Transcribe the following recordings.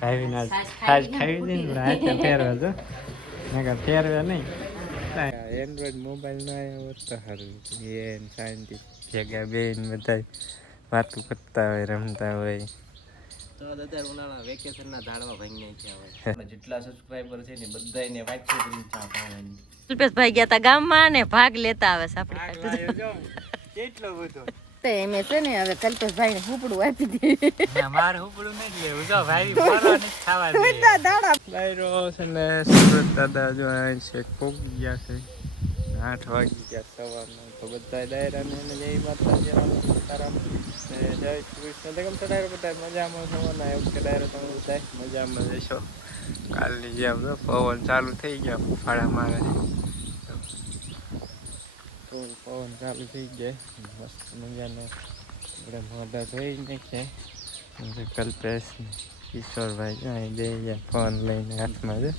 ભાઈ ખાસ ખાવી દે ને હાથે ફેરવા જો નકર ફેરવે નહીં. એન્ડ્રોઈડ મોબાઈલ ના આવ્યો તો સારું એન શાંતિ ભેગા બેન બધા વાતું કરતા હોય રમતા હોય. તો અત્યારે ઉનાળા વેકેશન ના ધાડવા ભાઈ નાખ્યા હોય. જેટલા સબસ્ક્રાઇબર છે ને બધાને વાંચી કરીને ચા પાવાની. કલ્પેશભાઈ ગયા તા ગામમાં ને ભાગ લેતા આવે છે આપણી કેટલો બધો એમે છે ને હવે કલ્પેશભાઈ ને હુપડું આપી દે. મારે હુપડું નહીં લેવું જો ભાઈ બોલવાની ખાવા દે દાડા ભાઈરો છે ને સુરત દાદા જો અહીં છે કોક ગયા છે 8 વાગી ગયા સવારના તો બધા ડાયરા ને જય માતાજી સીતારામ ને જય કૃષ્ણ દેખમ ડાયરો બધા મજામાં થવાના એવું કે ડાયરો તમે બધા મજામાં રહેશો. કાલની જેમ પવન ચાલુ થઈ ગયા ફાળા મારે પવન ચાલુ થઈ ગયા મસ્ત મજાનો આપણે મોઢા ધોઈ નાખ્યા. કલ્પેશ કિશોરભાઈ અહીં બે ફોન લઈને હાથમાં છે.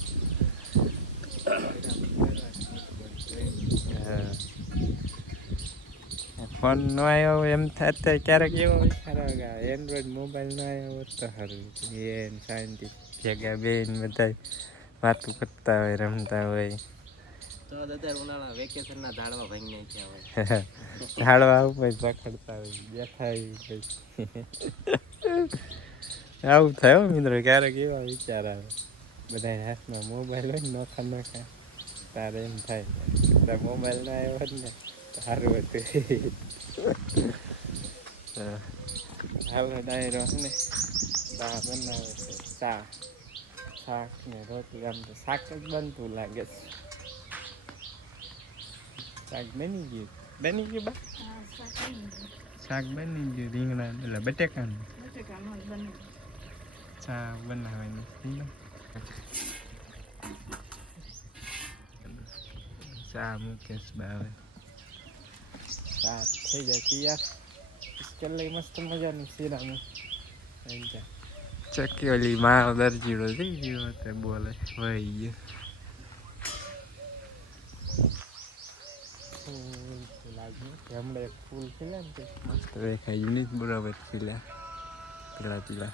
ફોન નો આવ્યો એમ થાય અત્યારે ક્યારેક એવો વિચાર આવે એન્ડ્રોઈડ મોબાઈલ નો આવ્યો તો સારું એન શાંતિ ભેગા બેન બધા વાતું કરતા હોય રમતા હોય. તો અત્યારે ઉનાળા વેકેશન ના ધાડવા ભાઈ નાખ્યા હોય. ધાડવા ઉપર પકડતા હોય બેઠા હોય આવું થાય મિત્રો ક્યારેક એવા વિચાર આવે. બધા હાથમાં મોબાઈલ હોય નોખા નોખા તારે એમ થાય મોબાઈલ ના આવ્યો જ ને સારું હતું. હાલો ડાયરો ને ચા બનાવે છે ચા શાક ને રોટલી આમ તો શાક જ બનતું લાગે છે. શાક બની ગયું બા શાક બની ગયું રીંગણા એટલે બટેકાનું ચા બનાવવાની ચા મુકેશ બાવે ચા થઈ જાય તૈયાર કલાક મસ્ત મજાની શીરાનું ચકી ઓલી મારો દરજીડો થઈ ગયો તે બોલે વહી ગયો. હમણાં એક ફૂલ ખીલ્યા ને મસ્ત દેખાય યુનિક બરાબર ખીલ્યા પેલા પેલા.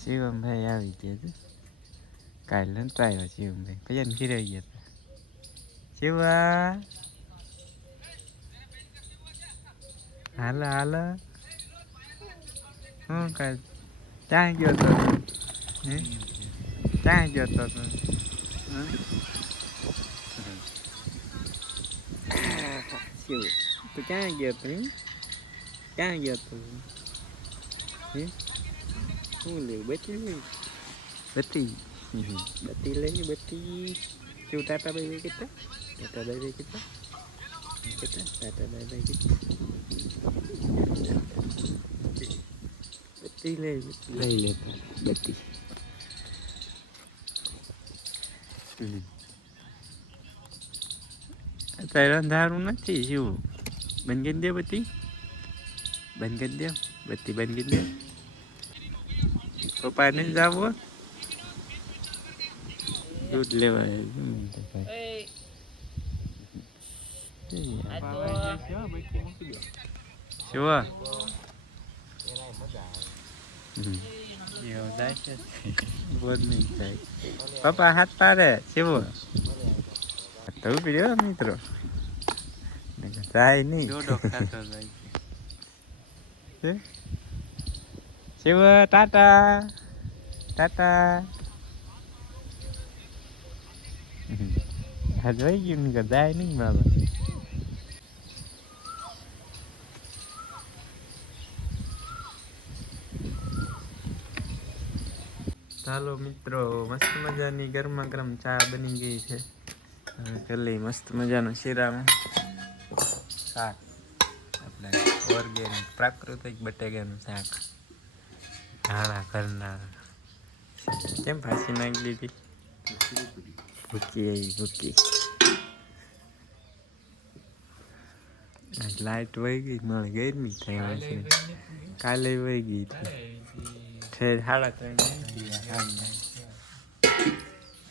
શિવમભાઈ આવી ગયા છે કાલે નતા આવ્યા શિવમભાઈ કયા ને ખીરાઈ ગયા હતા. શિવા હાલો હાલો હું કાંઈ ક્યાં ગયો તો ક્યાં ગયો તો શિવ તું ક્યાં ગયો તો ક્યાં ગયો તો શું લેવું બત્તી લઈ બત્તી બત્તી લઈ બત્તી શું ટાટા બાઈ કેટલા ટાટા બાઈ કેટલા કેટલા ટાટા બાઈ કેટલા બત્તી લઈ લેતા બત્તી અત્યારે અંધારું નથી શું બંધ કરી દે બત્તી બંધ કરી દે બત્તી બંધ કરી દે. પપ્પા ને જાવ દૂધ લેવા પપ્પા હાથ પાડે શિવો તો પીડ્યો મિત્રો જાય નહીં શિવ ટાટા ટાટા જોઈ ગયું ને જાય નહીં બાબા. ચાલો મિત્રો મસ્ત મજાની ગરમા ગરમ ચા બની ગઈ છે. પેલી મસ્ત મજાનું શીરામાં શાક આપણે ઓર્ગેનિક પ્રાકૃતિક બટેકાનું શાક ધાણા ઘરના. કેમ ફાંસી નાખી દીધી ભૂકી આવી ભૂકી. લાઈટ વહી ગઈ મળે ગરમી થઈ છે કાલે વહી ગઈ હતી 3:30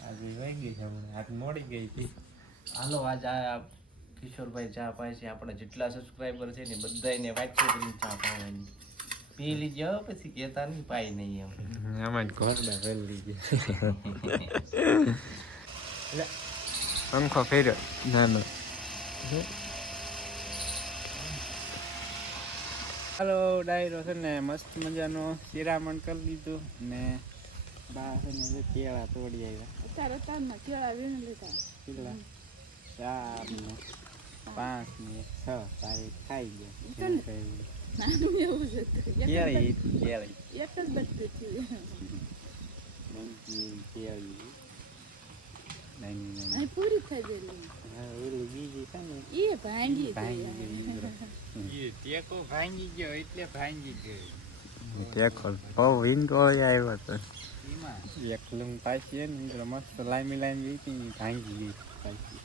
આજે વહી ગઈ છે આજ મોડી ગઈ હતી. હાલો આજ આ કિશોરભાઈ ચા પાય છે. આપણા જેટલા સબસ્ક્રાઈબર છે ને બધાને વાંચી કરીને ચા પાવાની. પી લીજો પછી કેતા નહીં પાઈ નહીં એમ. આમાં જ ઘોડા ફેરી લીધી. પંખો ફેર્યો નાનો. હાલો ડાયરો છે ને મસ્ત મજાનો શિરામણ કરી લીધું ને બા છે ને કેળા તોડી આવ્યા. કેળા કેટલા 4 ને 5 ને 6 તારીખ ખાઈ ગયા. પૂરી થઈ ગયેલી. બીજી છે ને એ ભાંગી ટેકો ભાંગી ગયો એટલે ભાંગી ગયો. ટેકો બહુ વિંગો આવ્યો હતો. એક લંગ પાછી ને મસ્ત લાઈમી લાઈમી ભાંગી ગઈ પાછી.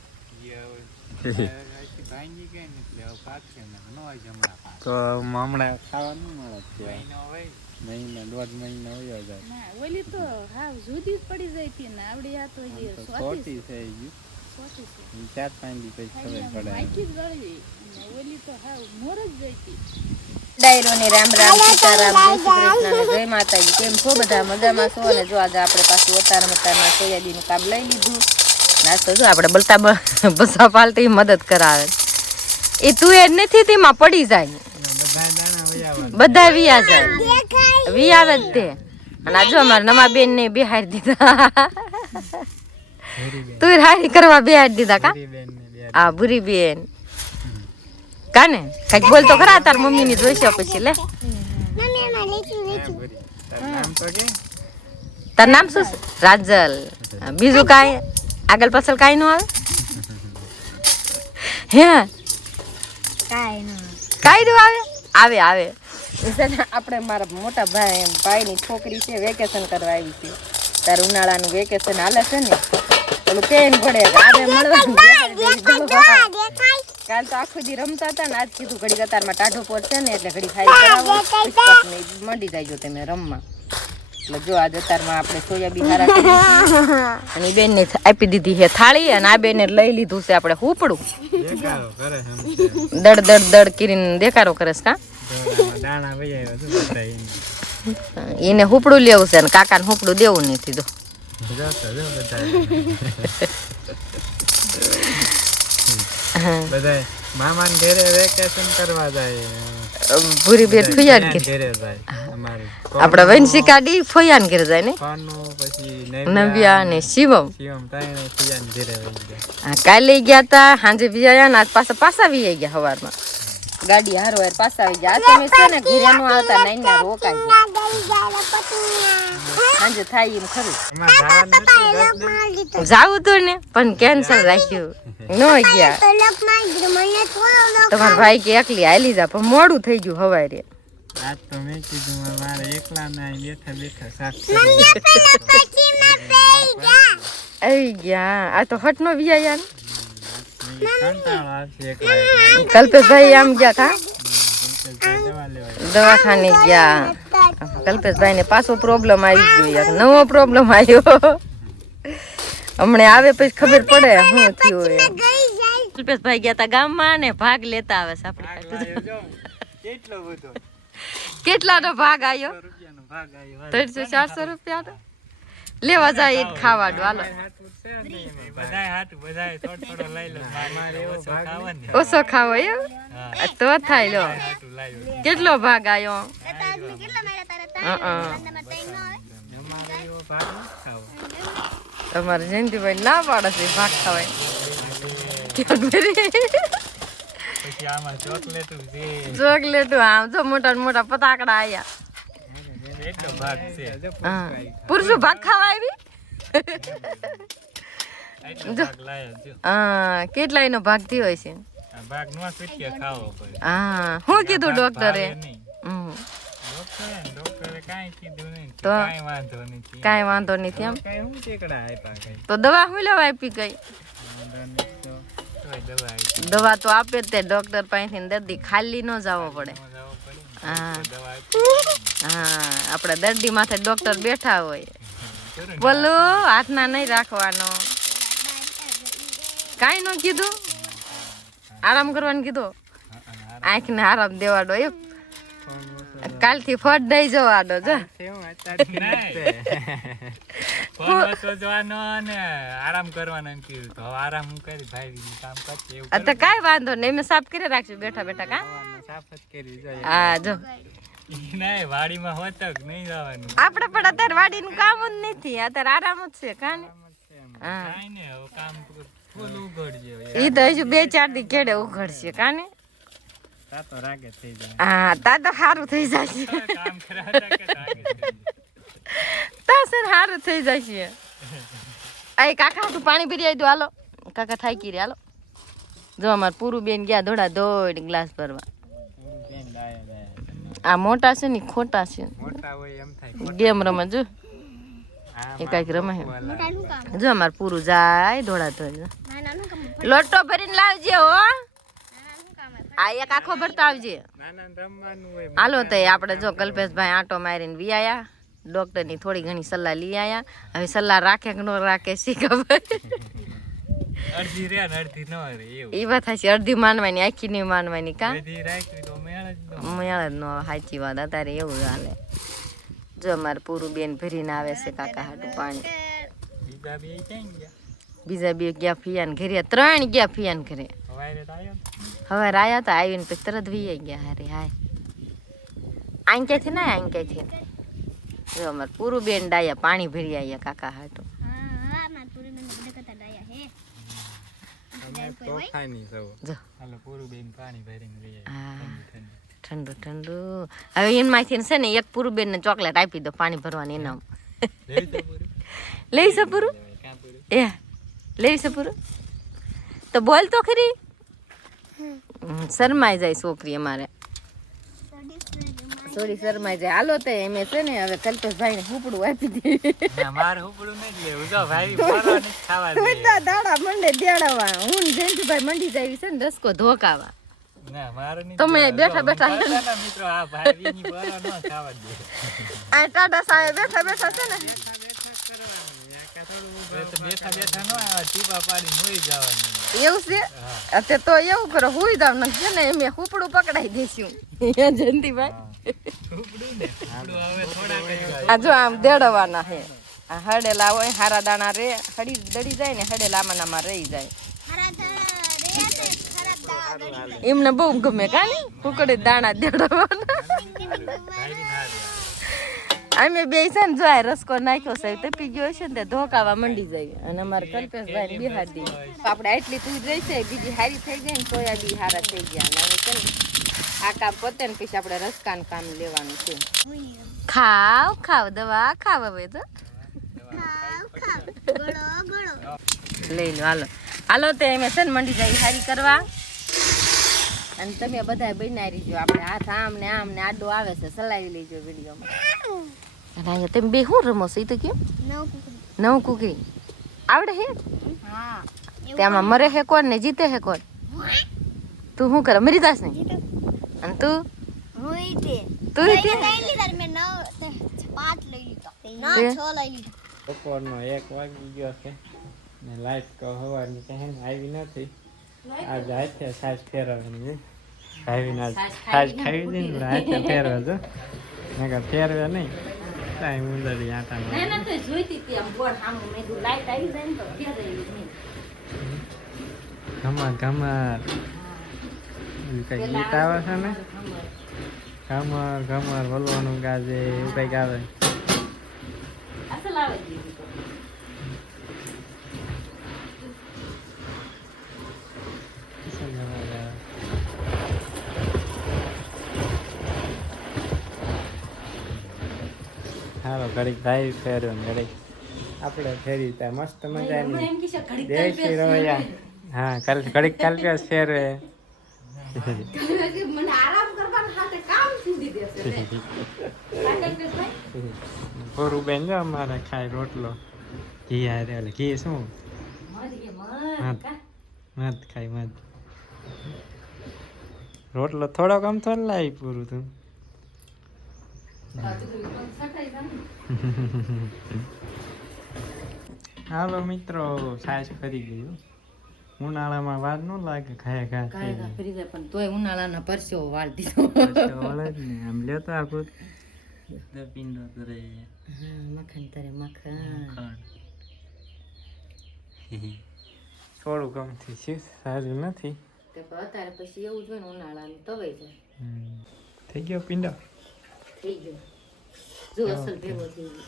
ભાંગી ગઈ ને એટલે પાકશે ને ન હોય જમણા તો હમણાં ખાવા ન મળે. મહિના 1.5 મહિના હોય જાય. ના ઓલી તો હા જુદી જ પડી જાય હતી ને આવડી આ તો જે સોટી છે ઈ 4-5 દી પછી ખબર પડે. આખી જ ગળી અને ઓલી તો હા મોર જ જાય હતી. ડાયરો ને રામ રામ સીતારામ જય શ્રી કૃષ્ણ ને જય માતાજી. કેમ છો બધા? મજામાં છો ને? જો આજે આપણે પાછું અતારમાં સોયાબીન કામ લઈ લીધું. નાસ્તો જો આપણે બલતા બસા પાલટી મદદ કરાવે. એ તું એ નથી તેમાં પડી જાય બધા વિયા જાય વિયાવે જ તે. અને આ જો અમારે નમા બેન ને બેહાડી દીધા. તું હારી કરવા બેહાડી દીધા કા? આ ભૂરી બેન કાને કઈક બોલ તો ખરા. તાર મમ્મી ની જોઈશે પછી લે. તાર નામ શું? રાજલ. બીજું કાંઈ આગળ પાછળ કાંઈ ન આવે? હે કાંઈ ન આવે? આવે આવે. આપણે મારા મોટા ભાઈની છોકરી છે વેકેશન કરવા આવી છે. તાર ઉનાળાનું વેકેશન હાલે છે ને પેલું પેન પડે આવે મળવાનું. કાલ તો આખો દી રમતા હતા ને આજ કીધું ઘડી કતારમાં ટાઢો પડશે ને એટલે ઘડી ખાઈ મંડી જાય જો તમે રમવા. એટલે જો આ જતારમાં આપણે સોયાબીન હારા કરી અને બેન ને આપી દીધી છે થાળી અને આ બેને લઈ લીધું છે આપણે હુપડું. દડ દડ દડ કરીને દેખારો કરે છે કા? એને હુપડું લેવું છે ને કાકાને હુપડું દેવું નથી તો. બધા મામાને ઘરે વેકેશન કરવા જાય. ભૂરી બેન ફોયાન ઘરે જાય. આપડે વંશિકા ડી ફોયાન ઘરે જાય ને. પછી નવ્યા ને શિવમ કાલે ગયા તા સાંજે વિયા ને આજ પાછા વી ગયા સવારમાં ગાડી હારો પાછા આવી ગયા. આ તમે છે ને ઘરે નો આવતા નાઈ ના રોકાઈ જાય સાંજે થાય એમ ખરું. જાવું તું ને પણ કેન્સલ રાખ્યું ન ગયા. તમારા ભાઈ કે એકલી હાલી જા પણ મોડું થઈ ગયું હવારે. આજ તો મેં કીધું મારે એકલા ના બેઠા બેઠા સાફ આવી ગયા. આ તો હટ નો વિયા ને કંટાળો આવશે એકલા. કલ્પેશભાઈ આમ ગયા હતા દવાખાને ગયા. કલ્પેશભાઈ ને પાછો પ્રોબ્લેમ આવી ગયો. નવો પ્રોબ્લેમ આવ્યો. હમણાં આવે પછી ખબર પડે શું થયું. કલ્પેશભાઈ ગયા તા ગામમાં ને ભાગ લેતા આવે છે આપણી. કેટલાનો ભાગ આવ્યો? 300-400 રૂપિયા લેવા જાય ખાવાનું. હાલો ઓછો ખાવો એમ તો થાય. લો કેટલો ભાગ આવ્યો? તમારે જયંતિભાઈ ના પાડે છે ભાગ ખાવાય. ચોકલેટું આમ જો મોટા મોટા પતાકડા આયા. પુરુષો ભાગ ખાવા આવી. કેટલાય નો ભાગ થયો છે? હા શું કીધું ડોક્ટરે? તો કાંઈ વાંધો નથી એમ. તો દવા શું લેવા આપી કઈ? દવા તો આપે તે ડોક્ટર પાસેથી દર્દી ખાલી ન જવો પડે. હા હા આપડે દર્દી માથે ડોક્ટર બેઠા હોય. બોલો હાથના નહીં રાખવાનો. કાંઈ ન કીધું? આરામ કરવાનું કીધું? આંખ ને આરામ દેવાડો એમ. કાલથી ફટ દઈ જવાનો જો ફોન જોવાનો અને આરામ કરવાનો એમ કીધું તો હવે આરામ હું કરી ભાઈ કામ કરશે એવું તો કાંઈ વાંધો નહીં મેં સાફ કરી રાખશું બેઠા બેઠા કા સાફ જ કરી જોઈએ હા જો નહીં વાડીમાં હોત જ નહીં જવાનું આપણે પણ અત્યારે વાડીનું કામ જ નથી અત્યારે આરામ જ છે કાને હા કાંઈ ને હવે કામ ફૂલ ઉઘડજે ઈ તો હજુ 2-4 દી કેડે ઉઘડશે કાને તા તો રાગે થઈ જાય હા તા તો સારું થઈ જશે કામ કરાવતા કે રાગે થઈ જાય. તા સર સારું થઈ જશે આ કાકા તું પાણી પી આવી દો હાલો કાકા થાકી રે હાલો જો અમાર પૂરું બેન ગયા ધોડા ધોડ ગ્લાસ ભરવા બેન ડાયા આ મોટા છે ને ખોટા છે મોટા હોય એમ થાય ગેમ રમે જો આ એ કાંઈક રમે છે જો અમાર પૂરું જાય ધોડા ધોડ લોટો ભરીને લાવજે હો આ એક આખો ભરતો આવજે નાના રમવાનું હોય હાલો તો આપણે જો કલ્પેશભાઈ આંટો મારીને વી આયા ડોક્ટરની થોડી ઘણી સલાહ લઈ આયા હવે સલાહ રાખે કે ન રાખે શી ખબર અડધી રે ને અડધી ન રે એવું એ વાત છે અડધી માનવાની આખી નહીં માનવાની કા બધી રાખવી તો મેળ જ ન મેળ જ નો સાચી વાત અત્યારે એવું હાલે જો અમારે પૂરું બેન ભરીને આવે છે કાકા હાટું પાણી બીજા બે ક્યાં ગયા બીજા બે ગયા ફિયાન ઘરે 3 ગયા ફિયાન ઘરે હવારે તો આવ્યો ને. હવે રાયા તો આવીને પછી તરત વી ગયા હારે હાય આંકેથી ના આંકેથી જો અમારે પૂરું બેન ડાયા પાણી ભરી આવ્યા કાકા હાટું તમે તોફાની છો જો હાલો પૂરું બેન પાણી ભરીને લઈ હા. ઠંડુ. ઠંડુ ઠંડુ હવે એનમાંથી છે ને એક પૂરું બેન ને ચોકલેટ આપી દો પાણી ભરવાની એનામ લઈ તો પૂરું લઈ છે પૂરું કાં પૂરું એ લઈ છે પૂરું તો બોલ તો ખરી શરમાઈ જાય છોકરી અમારે થોડી શરમાઈ જાય હાલો તો એમ છે ને હવે કલ્પેશભાઈ ને હુપડું આપી દે ના મારે ઉપડું નહીં લેવું જો ભાઈ ફરવા નથી ખાવા દે દાડા મંડે દેડાવા હું ને જયંતિભાઈ મંડી જાય છે ને રસકો ધોકાવા ના મારે નહીં તમે દેવા. બેઠા જો, બેઠા હું ફરવાના મિત્રો આ ભાઈની ફરવા ન ખાવા દે આ ટાટા સાહેબ બેઠા બેઠા છે ને હવે તો બેઠા બેઠા ન આવે ટીપા પાડીને હોઈ જવાનું એવું છે અત્યારે તો એવું કરો હુઈ જાવ ને છે ને એમ હુપડું પકડાઈ દઈશું જયંતિભાઈ ઉપડું ને ઉપડું હવે થોડા કઈ આ જો આમ દેડવાના હે આ હડેલા હોય હારા દાણા રે હડી દડી જાય ને હડેલા આમાં રહી જાય એમને બહુ ગમે કાની કુકડે દાણા દેડવાના અમે બે છે ને જો આ રસકો નાખ્યો છે તપી ગયો છે ને તે ધોકાવા મંડી જાય અને અમારે કલ્પેશભાઈ ને બિહાડી આપણે આટલી તું રહી છે બીજી હારી થઈ જાય ને સોયાબી હારા થઈ ગયા અને હવે છે ને આ કામ પતે ને પછી આપણે રસકાનું કામ લેવાનું છે ખાવ ખાવ દવા ખાવ હવે તો લઈ લો હાલો હાલો તો એમ છે ને મંડી જાય હારી કરવા અને તમે બધા બનાવી જો આપણે હાથ આમ ને આડો આવે છે સલાવી લેજો વિડીયોમાં અને અહીંયા તમે બે શું રમો છો એ તો કેમ નવ કુકરી આવડે હે તેમાં મરે હે કોણ ને જીતે હે કોણ તું શું કરે મરી જાસ ને અને તું તું બપોરનો 1 વાગી ગયો છે ને લાઈટ તો હવાની કહે ને આવી નથી આજે હાથે સાજ ફેરવવાની ભાઈને આજ સાજ ખાવી દે ને હાથે ફેરવે જો નકર ફેરવે નહીં ટાઈમ ઉંદરી આટા ઘમર ઘમર કઈ ગીત આવે છે ને ઘમર ઘમર બોલવાનું ગાજે એવું કઈક આવે હાલો ઘડીક ભાઈ ફેરવે ને ઘડીક આપણે ફેરી ત્યાં મસ્ત મજાની દેશી રવૈયા હા ઘડીક કલ્પેશ ફેરવે પૂરું બેન જો અમારે ખાય રોટલો ઘી હારે એટલે ઘી શું મધ ખાય મધ રોટલો થોડોક આમ થોડો લાવી પૂરું તું હાલો મિત્રો સાસ ફરી ગયું ઉનાળામાં વાર ન લાગે ઘા કાંઈ ફરી જાય પણ તોય ઉનાળાના પરસેવો વાળ દીધો વળે જ ને આમ લેતો આખું પિંડો કરે મખણ તારે મખણ થોડું ગમથી છે સારું નથી તે પણ અત્યારે પછી એવું જ હોય ને ઉનાળાનું તવાઈ જાય થઈ ગયો પિંડો થઈ ગયો જો અસલ ભેગો થઈ ગયો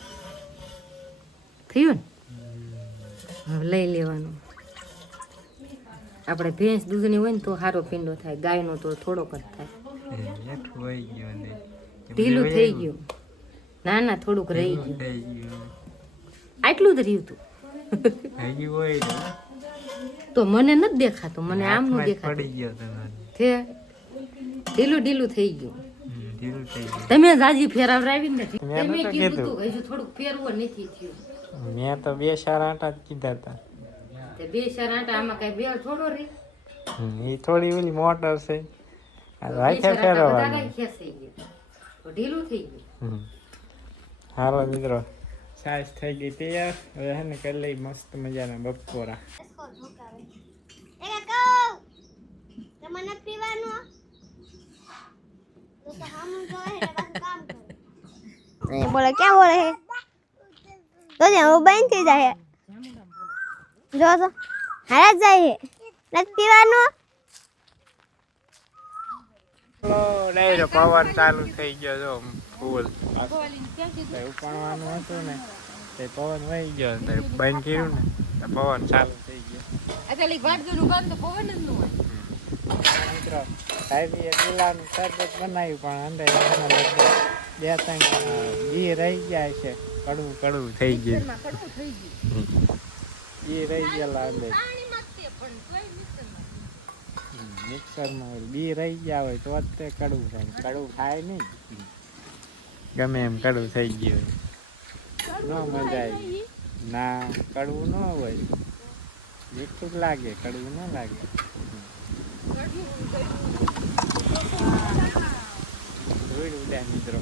થયું ને હવે લઈ લેવાનું આપણે ભેંસ દૂધની હોય ને તો સારો પીંડો થાય ગાયનો તો થોડોક જ થાય ઢીલું થઈ ગયું ના ના થોડુંક રહી ગયું આટલું જ રહ્યું તું તો મને નથી દેખાતું મને આમ નું દેખાતું છે ઢીલું ઢીલું થઈ ગયું તમે જાજી ફેરાવરાવી ને તમે કીધું તું હજુ થોડુંક ફેરવું નથી થયું મેં તો 2 4 આટા જ કીધા હતા તે 2 4 આટા આમાં કઈ બેલ થોડો રે એ થોડી ઓલી મોટર છે આ રાખે ફેરવવાનું ઢીલું થઈ ગયું હાલો મિત્રો સાઈઝ થઈ ગઈ તૈયાર હવે હે ને કરી લઈ મસ્ત મજાના બપોરા બોલે ક્યાં બોલે હે તો જે હું બેન થઈ જાય જો તો હારા જાય હે નથી પીવાનું ડાયરો પવન ચાલુ થઈ ગયો જો ફૂલ ઉપાડવાનું હતું ને તે પવન વહી ગયો બંધ કર્યું ને પવન ચાલુ થઈ ગયો મિત્રો સાહેબીએ ગુલાબનું શરબત બનાવ્યું પણ અંદર 2-3 ઘી રહી ગયા છે કડવું કડવું થઈ ગયું ઘી રહી ગયેલા અંદર મિક્સરમાં બી રહી ગયા હોય તો જ તે કડવું થાય કડવું ખાય નહીં ગમે એમ કડવું થઈ ગયું ન મજા આવી ના કડવું ન હોય મીઠું જ લાગે કડવું ન લાગે મિત્રો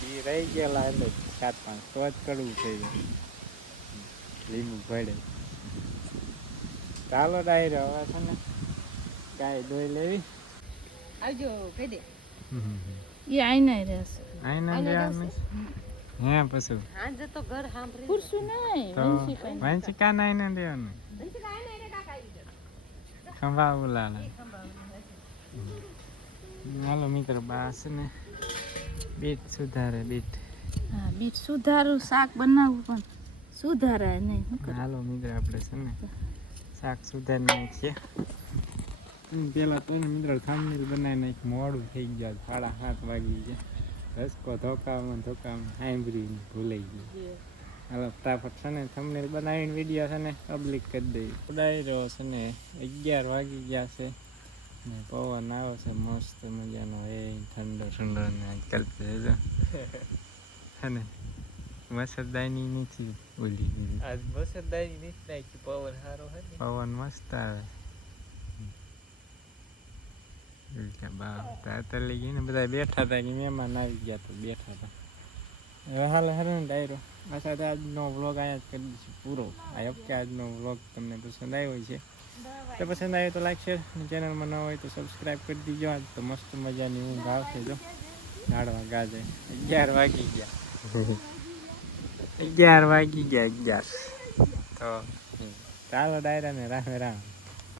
બી રહી ગયેલા એટલે 4-5 તો જ કડવું થઈ જાય લીંબુ ભળે ચાલો ડાયરો હવે છે ને ગાય દોઈ લેવી આવજો કહી દે એ આઈના રહેશે આઈના જવાનું હે પછી હાંજે તો ઘર સાંભળી ખુરશું નહીં તો વંશી કા નાઈને દેવાનું ખંભા ઉલાલા હાલો મિત્ર બાસ ને બીટ સુધારે બીટ હા બીટ સુધારું શાક બનાવવું પણ સુધારાય નહીં શું કરે હાલો મિત્ર આપણે છે ને શાક સુધારી નાખીએ પેલા તો ને મિત્ર થાંભનેલ બનાવી નાખી મોડું થઈ ગયા 7:30 વાગી ગયા રસકો ધોકામાં સાંભળી ભૂલાઈ ગયું હાલો ફટાફટ છે ને થંબનેલ બનાવીને વિડીયો છે ને પબ્લિક કરી દઈએ ડાયરો છે ને 11 વાગી ગયા છે ને પવન આવે છે મસ્ત મજાનો એ ઠંડો ઠંડો ને આજકાલ છે ને વરસાદની નથી ઓલી આજ વરસાદની નથી નાખી પવન સારો હે પવન મસ્ત આવે લઈ ગઈ ને બધા બેઠા હતા કે મહેમાન આવી ગયા તો બેઠા હતા હવે હાલ હરે ને ડાયરો આ સાથે આજનો વ્લોગ અહીંયા જ કરી દઈશું પૂરો આ કે આજનો વ્લોગ તમને પસંદ આવ્યો છે તો પસંદ આવ્યો તો લાઈક શેર ચેનલમાં ન હોય તો સબસ્ક્રાઈબ કરી દીજો આજ તો મસ્ત મજાની ઊંઘ આવશે જો ઝાડવા ગાજે 11 વાગી ગયા 11 વાગી ગયા 11 તો ચાલો ડાયરા ને રામ રામ